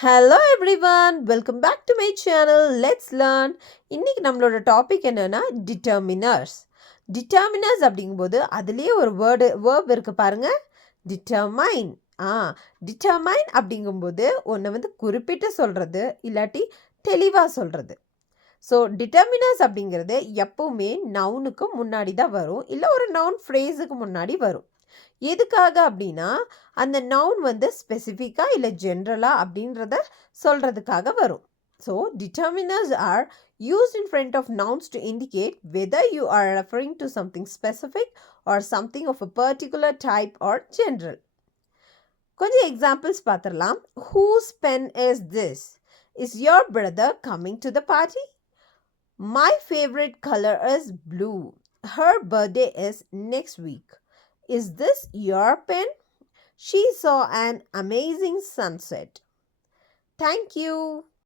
Hello everyone, welcome back to my channel. Let's learn. இன்னைக்கு நம்மளோட topic என்னன்னா டிட்டர்மினர்ஸ். டிட்டர்மினர்ஸ் அப்படிங்கும்போது அதுலேயே ஒரு வேர்ப் இருக்கு பாருங்க, டிட்டர்மைன். ஆ டிட்டர்மைன் அப்படிங்கும்போது ஒன்று வந்து குறிப்பிட்டு சொல்கிறது இல்லாட்டி தெளிவாக சொல்கிறது. ஸோ டிட்டர்மினர்ஸ் அப்படிங்கிறது எப்பவுமே நவுனுக்கு முன்னாடி தான் வரும், இல்லை ஒரு நவுன் ஃப்ரேஸுக்கு முன்னாடி வரும். எதுக்காக அப்படின்னா அந்த நவுன் வந்து ஸ்பெசிஃபிக்காக இல்லை ஜென்ரலாக அப்படின்றத சொல்கிறதுக்காக வரும். So determiners are used in front of nouns to indicate whether you are referring to something specific or something of a particular type or general. கொஞ்சம் எக்ஸாம்பிள்ஸ் பார்த்துடலாம். Whose pen is this? Is your brother coming to the party? My favorite color is blue. Her birthday is next week. Is this your pen? She saw an amazing sunset. Thank you.